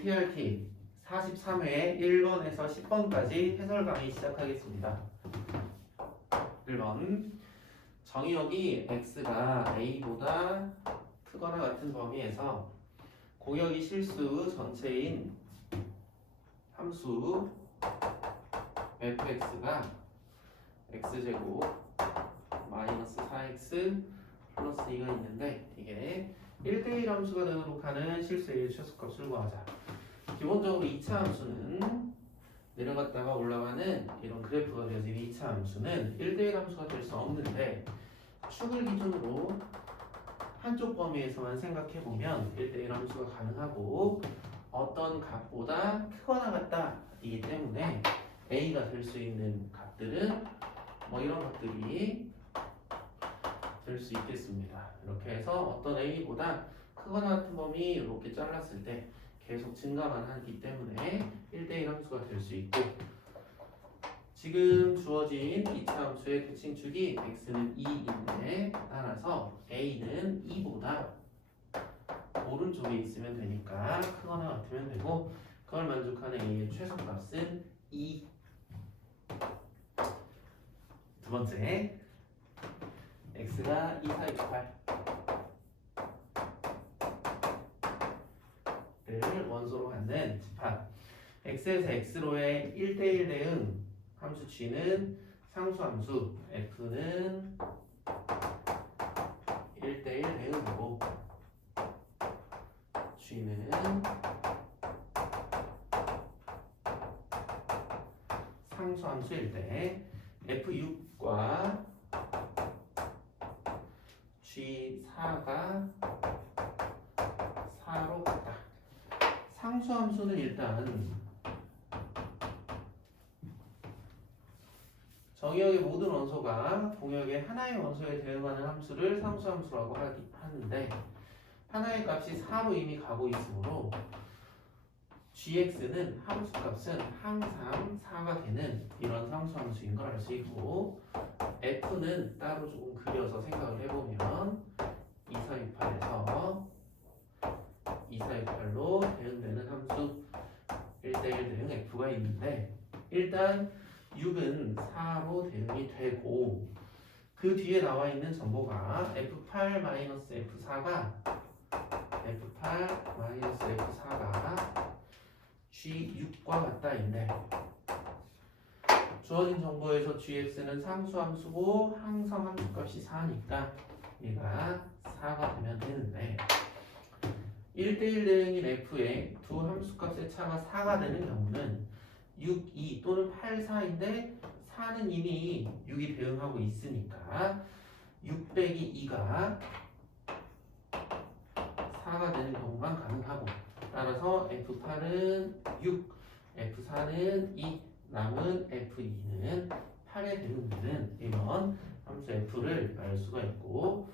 LTRT 43회 1번에서 10번까지 해설 강의 시작하겠습니다. 1번 정의역이 x가 a보다 크거나 같은 범위에서 공역이 실수 전체인 함수 fx가 x제곱 마이너스 4x 플러스 2가 있는데 이게 1대1 함수가 되도록 하는 실수의 최소값을 구하자. 기본적으로 2차 함수는 내려갔다가 올라가는 이런 그래프가 되어진 2차 함수는 1대1 함수가 될 수 없는데 축을 기준으로 한쪽 범위에서만 생각해보면 1대1 함수가 가능하고 어떤 값보다 크거나 같다이기 때문에 a가 될 수 있는 값들은 뭐 이런 것들이 될 수 있겠습니다. 이렇게 해서 어떤 a보다 크거나 같은 범위 이렇게 잘랐을 때 계속 증가만 하기 때문에 1대1 함수가 될 수 있고, 지금 주어진 2차 함수의 대칭축이 x는 2인데 따라서 a는 2보다 오른쪽에 있으면 되니까 크거나 같으면 되고, 그걸 만족하는 a의 최소값은 2. 두 번째, x가 2, 4, 6, 8를 원소로 갖는 집합 x에서 x로의 1대1 대응 함수 g는 상수함수 f는 1대1 대응이고 g는 상수함수일 때 f6과 g4가 4로 같다. 상수함수는 일단 정의역의 모든 원소가 공역의 하나의 원소에 대응하는 함수를 상수함수라고 하는데 하나의 값이 4로 이미 가고 있으므로 gx는 함수값은 항상 4가 되는 이런 상수함수인 걸 알 수 있고, f는 따로 조금 그려서 생각을 해보면 2468에서 2468로 대응되는 함수 1대1 대응 f가 있는데, 일단 6은 4로 대응이 되고 그 뒤에 나와 있는 정보가 f8-f4가 g6과 같다인데, 주어진 정보에서 gx는 상수함수고 항상 함수값이 4니까 얘가 4가 되면 되는데, 1대1 대응인 f에 두 함수값의 차가 4가 되는 경우는 6, 2 또는 8, 4인데 4는 이미 6이 대응하고 있으니까 6 빼기 2가 4가 되는 경우만 가능하고, 따라서 f8은 6, f4는 2, 남은 f2는 8에 대응되는 이런 함수 f를 알 수가 있고,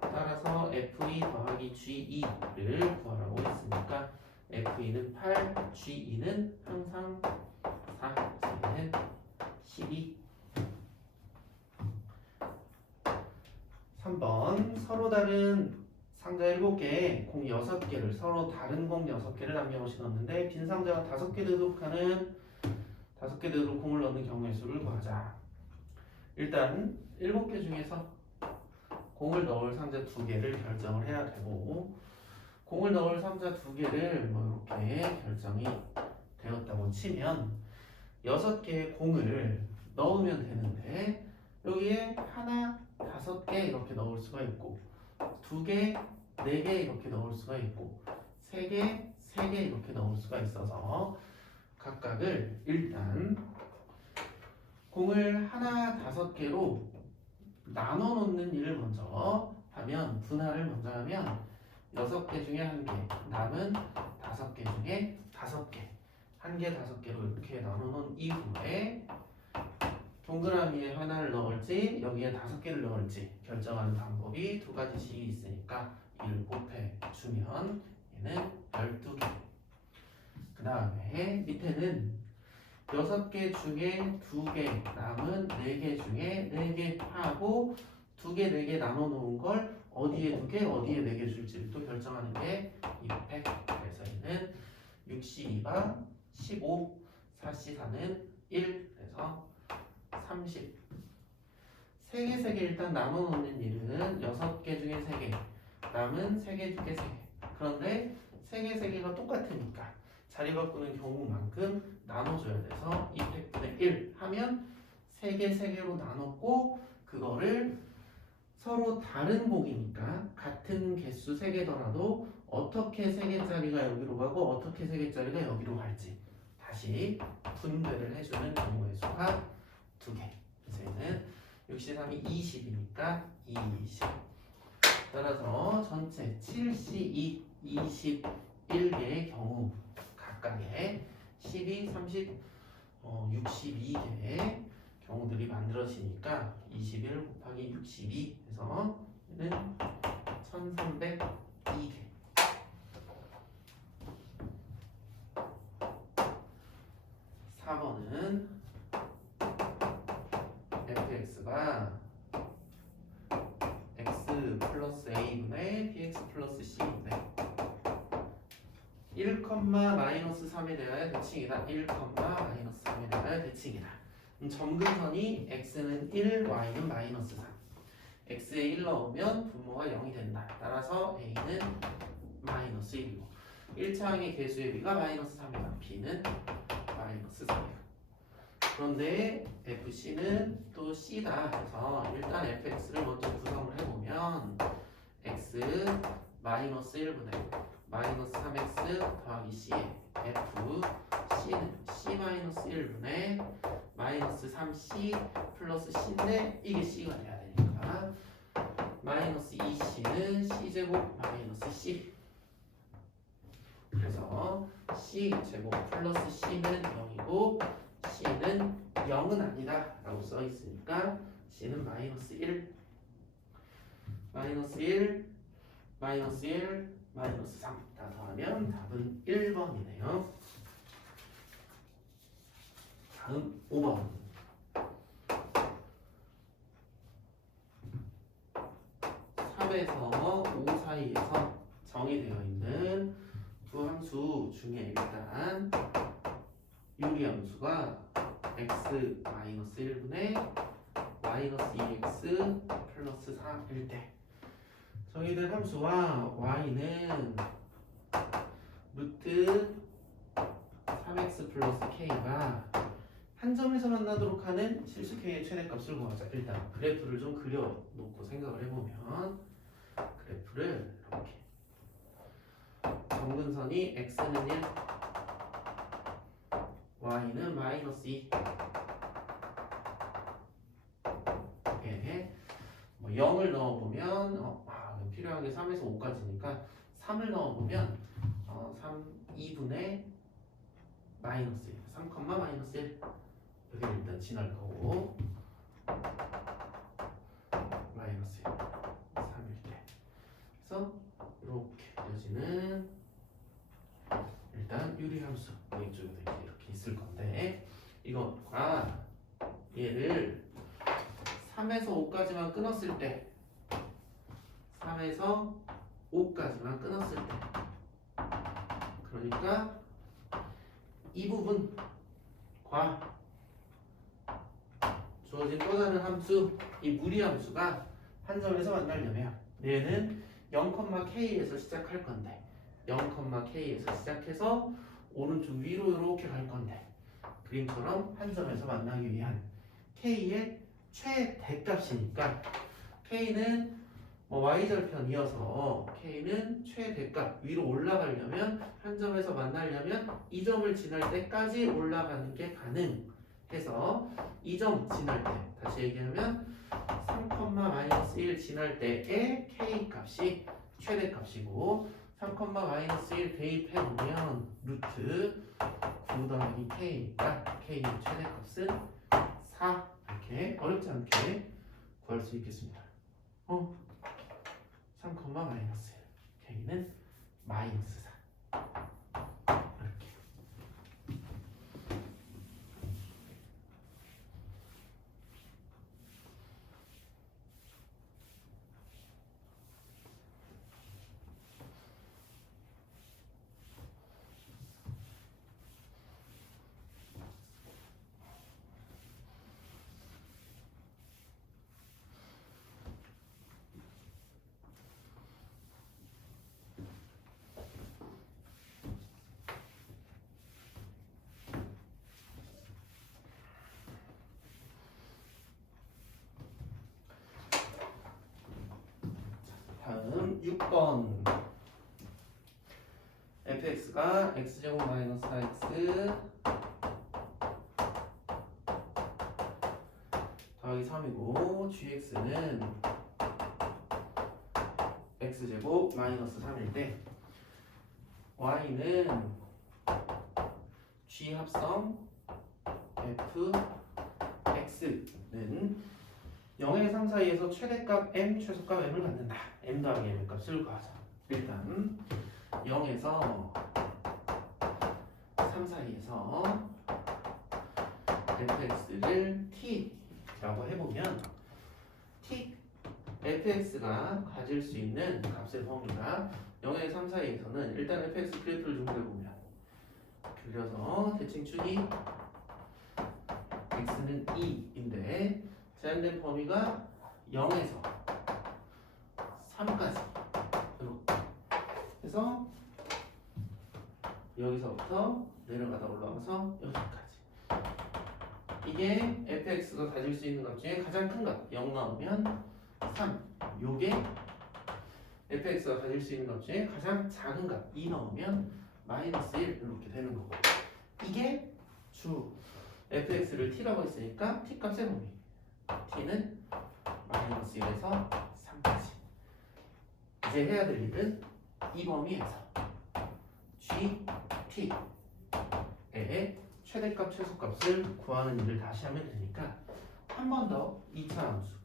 따라서 f2 더하기 g2를 구하라고 했으니까 f2는 8, g2는 항상 4, g는 12. 3번 서로 다른 상자 7개에 공 6개를, 서로 다른 공 6개를 남겨놓으시 넣었는데 빈 상자가 5개 되도록 하는 5개 되도록 공을 넣는 경우의 수를 구하자. 일단 7개 중에서 공을 넣을 상자 2개를 결정을 해야 되고, 공을 넣을 상자 2개를 뭐 이렇게 결정이 되었다고 치면 6개의 공을 넣으면 되는데, 여기에 하나, 5개 이렇게 넣을 수가 있고 2개, 4개 이렇게 넣을 수가 있고 3개, 3개 이렇게 넣을 수가 있어서 각각을 일단 공을 하나, 5개로 나눠 놓는 일을 먼저 하면, 분할을 먼저 하면 6개 중에 1개, 남은 5개 중에 5개, 1개, 5개로 이렇게 나눠 놓은 이후에 동그라미에 하나를 넣을지 여기에 5개를 넣을지 결정하는 방법이 2가지씩 있으니까 이를 곱해 주면 얘는 12개. 그 다음에 밑에는 6개 중에 2개, 남은 4개 중에 4개 하고 2개, 4개 나눠 놓은 걸 어디에 2개, 어디에 4개 줄지를 또 결정하는 게 600. 그래서 얘는 62가 15, 4C4는 1, 그래서 30. 3개 일단 나눠놓는 일은 6개 중에 3개, 남은 3개, 2개, 3개. 그런데 3개가 똑같으니까 자리 바꾸는 경우만큼 나눠줘야 돼서 2팩분의 1 하면 3개로 나눴고, 그거를 서로 다른 목이니까 같은 개수 3개더라도 어떻게 3개짜리가 여기로 가고 어떻게 3개짜리가 여기로 갈지 다시 분배를 해주는 경우의 수가 2개. 그래서 얘는 63이 20이니까 20. 따라서 전체 7C2, 21개의 경우 각각의 12, 30, 62개의 경우들이 만들어지니까 21 곱하기 62 해서 얘는 1302개. 4번은 fx가 x 플러스 a분의 bx 플러스 c인데 1, 마이너스 3에 대하여 대칭이다. 1, 마이너스 3에 대하여 대칭이다. 점근선이 x는 1, y는 마이너스 3. x에 1 넣으면 분모가 0이 된다. 따라서 a는 마이너스 1이고 1차항의 개수의 비가 마이너스 3이다. b는 마이너스 3이다. 그런데 fc는 또 c다. 그래서 일단 fx를 먼저 구성을 해보면 x 마이너스 1분의 마이너스 3x 더하기 c에 f c는 c 마이너스 1분의 마이너스 3c 플러스 c인데 이게 c가 돼야 되니까 마이너스 2c는 c제곱 마이너스 c. 그래서 c제곱 플러스 c는 0이고 c는 0은 아니다 라고 써 있으니까 c는 마이너스 1, 마이너스 1, 마이너스 1, 마이너스 3 다 더하면 답은 1번이네요. 다음 5번. 3에서 5 사이에서 정의되어 있는 두 함수 중에 일단 유리함수가 x 마이너스 1분의 마이너스 2x 플러스 4일 때 정의된 함수와 y는 루트 3x 플러스 k가 한 점에서 만나도록 하는 실수 k의 최대값을 구하자. 일단 그래프를 좀 그려놓고 생각을 해보면 그래프를 이렇게 점근선이 x는 1, y는 마이너스 2. 예, 뭐 0을 넣어보면 필요한 게 3에서 5까지니까 3을 넣어보면 2분의 마이너스 1, 3, 마이너스 1 여기를 일단 지날 거고 마이너스 1, 3일 때 그래서 이렇게 그려지는 일단 유리함수 이쪽에도 이렇게 있을 건데 이것과 얘를 3에서 5까지만 끊었을 때 3에서 5까지만 끊었을 때 그러니까 이 부분과 주어진 또 다른 함수 이 무리함수가 한 점에서 만나려면 얘는 0,k에서 시작할 건데 0,k에서 시작해서 오른쪽 위로 이렇게 갈 건데 그림처럼 한 점에서 만나기 위한 k의 최대값이니까 k는 y절편이어서 k는 최대값 위로 올라가려면 한 점에서 만나려면 이 점을 지날 때까지 올라가는 게 가능해서 이 점 지날 때 다시 얘기하면 3, 마이너스 1 지날 때의 k 값이 최대값이고 3, 마이너스 1 대입해보면 루트 9 더하기 k니까 k의 최대값은 4 이렇게 어렵지 않게 구할 수 있겠습니다. 3, 마이너스 1 k는 마이너스 4 이렇게. 6번 fx가 x제곱 마이너스 4x 더하기 3이고 gx는 x제곱 마이너스 3일 때 y는 g 합성 f x는 0에서 3 사이에서 최대값 m, 최소값 m을 갖는다. m 더하기 m의 값을 구하자. 일단 0에서 3 사이에서 fx를 t라고 해보면 t fx가 가질 수 있는 값의 범위가 0에서 3 사이에서는 일단 fx 그래프를 좀 그려보면 그려서 대칭축이 x는 2인데 제한된 범위가 0에서 3까지 이렇게 해서 여기서부터 내려가다 올라가서 여기까지 이게 fx가 가질 수 있는 값 중에 가장 큰 값 0 나오면 3 요게 fx가 가질 수 있는 값 중에 가장 작은 값 2 나오면 마이너스 1 이렇게 되는 거고 이게 주 fx를 t라고 했으니까 t 값의 범위 t는 마이너스 1에서 3까지 이제 해야 될 일은 이 범위에서 gt의 최대값 최소값을 구하는 일을 다시 하면 되니까 한 번 더 2차 함수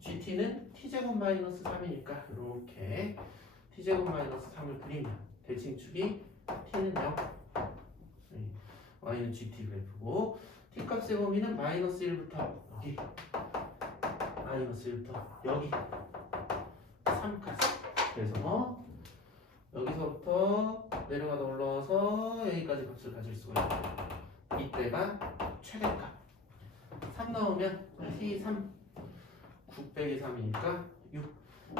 gt는 t제곱 마이너스 3이니까 이렇게 t제곱 마이너스 3을 그리면 대칭축이 t는 0 y는 gt 그래프고 t값의 범위는 마이너스 1부터 여기 마이너스 1부터 여기 3까지 그래서 여기서부터 내려가다 올라와서 여기까지 값을 가질 수가 있고 이때가 최대값 3 나오면 t3 9 빼기 3이니까 6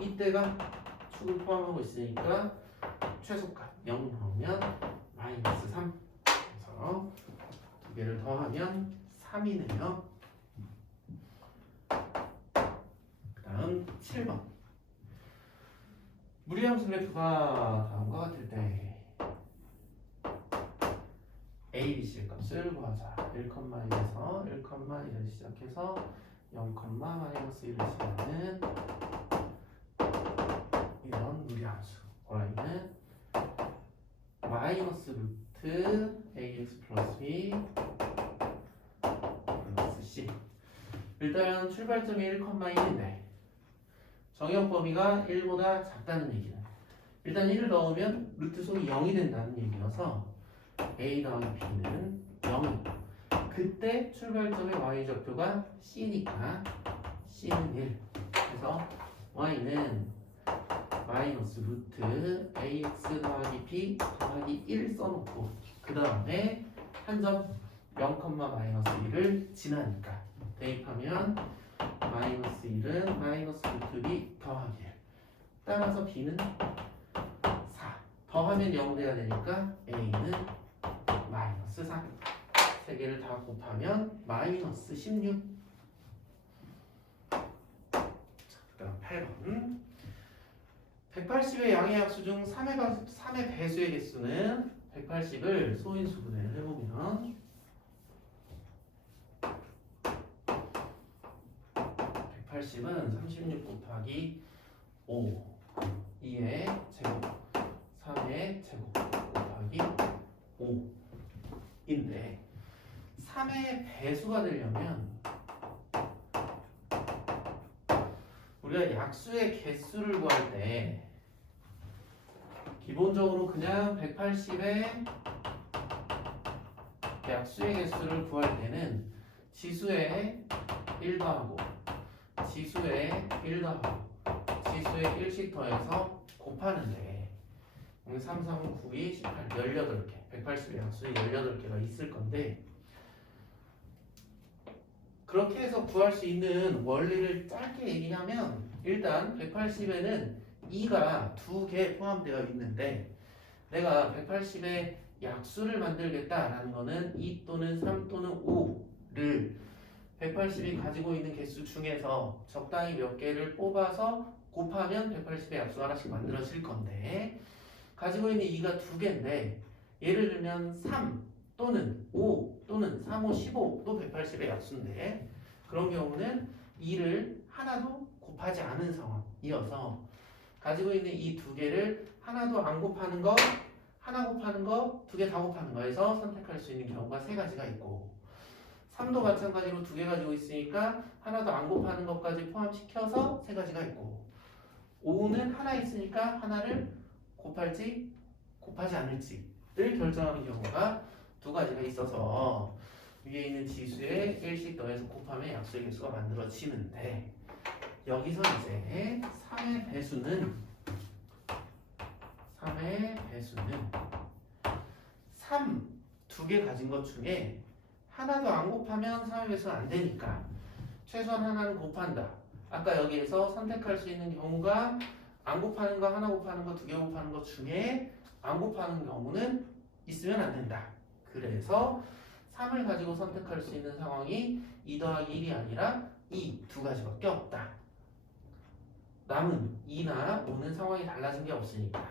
이때가 축을 포함하고 있으니까 최소값 0 나오면 마이너스 3 그래서 두 개를 더하면 3이네요. 그 다음 7번 무리함수 그래프가 다음과 같을 때 a, b, c 값을 구하자. 1,1에서 1,1을 시작해서 0, 마이너스 1을 지나는 이런 무리함수 y는 마이너스 루트 ax 플러스 b 플러스 c 일단 출발점이 1,1인데 정역 범위가 1보다 작다는 얘기는 일단 1을 넣으면 루트 속이 0이 된다는 얘기여서 a 더하기 b는 0이고 그때 출발점의 y좌표가 c니까 c는 1 그래서 y는 마이너스 루트 ax 더하기 b 더하기 1 써놓고 그 다음에 한 점 0, 마이너스 1을 지나니까 대입하면 마이너스 1은 마이너스 루트 b 더하기 1 따라서 b는 4 더하면 0 돼야 되니까 a는 마이너스 3 세 개를 다 곱하면 마이너스 16 그다음 8번 180의 양의 약수 중 3의 배수의 개수는 180을 소인수 분해를 해보면 180은 36 곱하기 5 2의 제곱 3의 제곱 곱하기 5인데 3의 배수가 되려면 우리가 약수의 개수를 구할 때 기본적으로 그냥 180의 약수의 개수를 구할 때는 지수에 1 더하고 지수에 1 더하고 지수에 1씩 더해서 곱하는데 3, 3, 9, 2, 18, 18개 180의 약수에 18개가 있을 건데 그렇게 해서 구할 수 있는 원리를 짧게 얘기하면 일단 180에는 2가 2개 포함되어 있는데 내가 180의 약수를 만들겠다라는 거는 2 또는 3 또는 5를 180이 가지고 있는 개수 중에서 적당히 몇 개를 뽑아서 곱하면 180의 약수 하나씩 만들어질 건데 가지고 있는 2가 두 개인데 예를 들면 3 또는 5 또는 3, 5, 15도 180의 약수인데 그런 경우는 2를 하나도 곱하지 않은 상황이어서 가지고 있는 이 두 개를 하나도 안 곱하는 거, 하나 곱하는 거, 두 개 다 곱하는 거에서 선택할 수 있는 경우가 세 가지가 있고 3도 마찬가지로 두 개 가지고 있으니까 하나도 안 곱하는 것까지 포함시켜서 세 가지가 있고 5는 하나 있으니까 하나를 곱할지 곱하지 않을지를 결정하는 경우가 두 가지가 있어서 위에 있는 지수에 1씩 더해서 곱하면 약수의 개수가 만들어지는데 여기서 이제 3의 배수는 3 두 개 가진 것 중에 하나도 안 곱하면 3의 배수가 안 되니까 최소한 하나는 곱한다. 아까 여기에서 선택할 수 있는 경우가 안 곱하는 거, 하나 곱하는 거, 두 개 곱하는 것 중에 안 곱하는 경우는 있으면 안 된다. 그래서 3을 가지고 선택할 수 있는 상황이 2 더하기 1이 아니라 이 두 가지밖에 없다. 남은 2나 5는 상황이 달라진 게 없으니까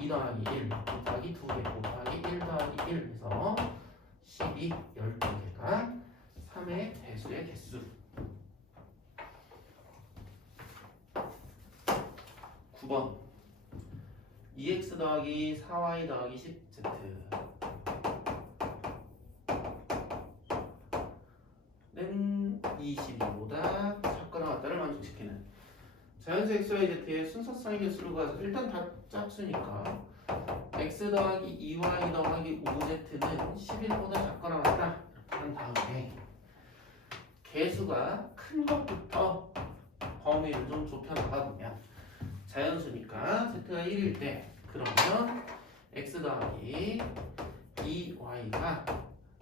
2 더하기 1 곱하기 2개 곱하기 1 더하기 1 해서 12, 12개가 3의 배수의 개수. 9번 2x 더하기 4y 더하기 10z 는 22보다 작거나 같다를 만족시키는 자연수 xy z의 순서상의 개수를 가지고 일단 다 짝수니까 x 더하기 2y 더하기 5z는 11보다 작거나 같다 한 다음에 개수가 큰 것부터 범위를 좀 좁혀 나가보면 자연수니까 z가 1일 때 그러면 x 더하기 2y가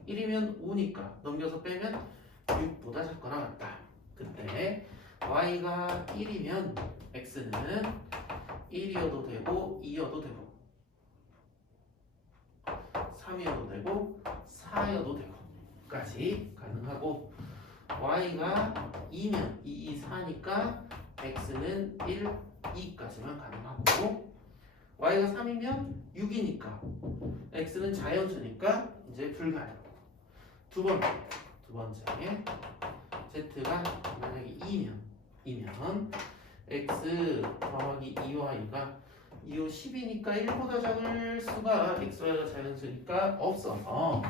1이면 5니까 넘겨서 빼면 6보다 작거나 같다. 그때 y가 1이면 x는 1이어도 되고 2여도 되고 3이어도 되고 4여도 되고 까지 가능하고 y가 2면 2, 4니까 x는 1, 2까지만 가능하고 y가 3이면 6이니까 x는 자연수니까 이제 불가능. 두 번째 z가 만약에 2면 x 더하기 2y가 2호 10이니까 1보다 작을 수가 xy가 자연수니까 없어서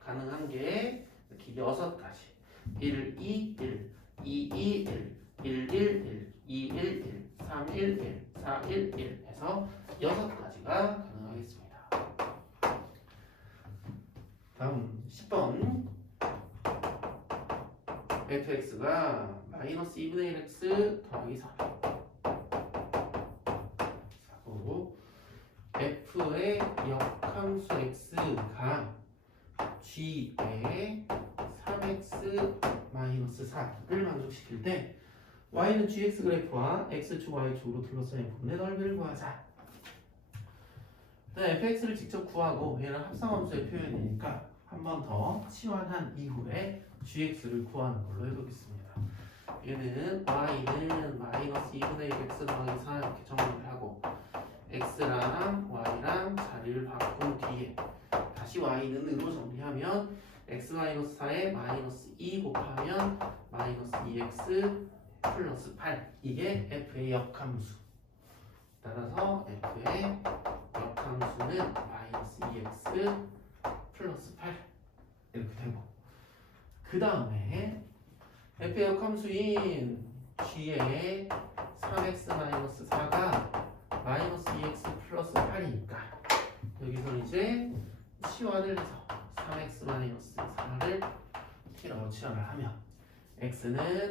가능한 게 이렇게 6가지 1, 2, 1, 2, 2, 1, 1, 1, 1, 2, 1, 1, 3, 1, 1, 4, 1, 1 해서 6가지가 가능하겠습니다. 다음 10번 fx가 마이너스 2분의 1x 더하기 4 4고 f의 역함수 x가 g의 3x 마이너스 4를 만족시킬 때 y는 gx 그래프와 x축 y축으로 둘러싸인 부분의 넓이를 구하자. fx를 직접 구하고 얘는 합성함수의 표현이니까 한 번 더 치환한 이후에 gx를 구하는 걸로 해보겠습니다. 얘는 y는 마이너스 2분의 1x 더하기 4 이렇게 정리를 하고 x랑 y랑 자리를 바꾼 뒤에 다시 y는 으로 정리하면 x-4에 마이너스 2 곱하면 마이너스 2x 플러스 8 이게 f의 역함수. 따라서 f의 역함수는 마이너스 2x 플러스 8 이렇게 되고 그 다음에 f의 역함수인 g의 3x-4가 마이너스 2x 플러스 8이니까 여기서 이제 치환을 해서 3x-4를 t라고 치환을 하면 x는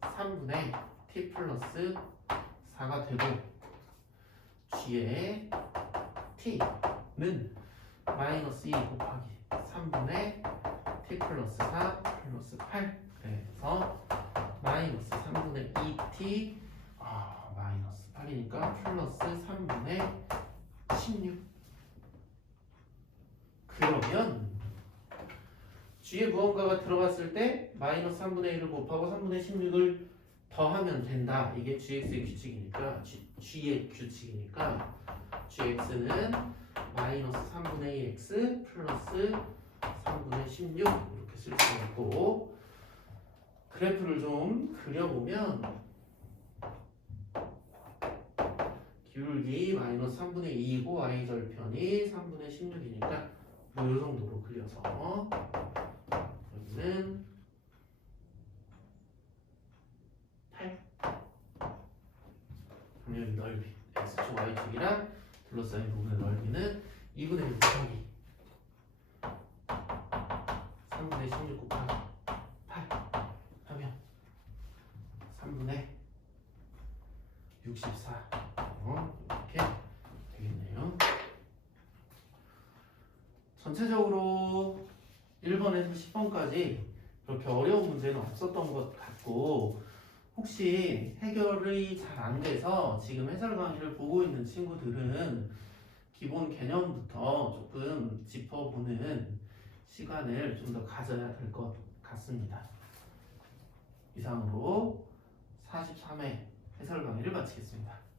3분의 t 플러스 4가 되고 g의 t는 마이너스 2 곱하기 3분의 t 플러스 4 플러스 8 그래서 마이너스 3분의 2t 마이너스 8이니까 플러스 3분의 16 그러면 g에 무언가가 들어갔을 때 마이너스 3분의 1을 곱하고 3분의 16을 더하면 된다. 이게 gx의 규칙이니까 g의 규칙이니까 gx는 마이너스 3분의 2x 플러스 3분의 16 이렇게 쓸 수 있고 그래프를 좀 그려보면 기울기 마이너스 3분의 2이고 y절편이 3분의 16이니까 뭐 이 정도로 그려서 여기는 8 그러면 넓이 x축 y축이랑 둘러싸인 부분의 넓이는 2분의 1 곱하기 3분의 16 곱하기 8 하면 3분의 64 이렇게 되겠네요. 전체적으로 1번에서 10번까지 그렇게 어려운 문제는 없었던 것 같고 혹시 해결이 잘 안 돼서 지금 해설 강의를 보고 있는 친구들은 기본 개념부터 조금 짚어보는 시간을 좀 더 가져야 될 것 같습니다. 이상으로 43회 해설 강의를 마치겠습니다.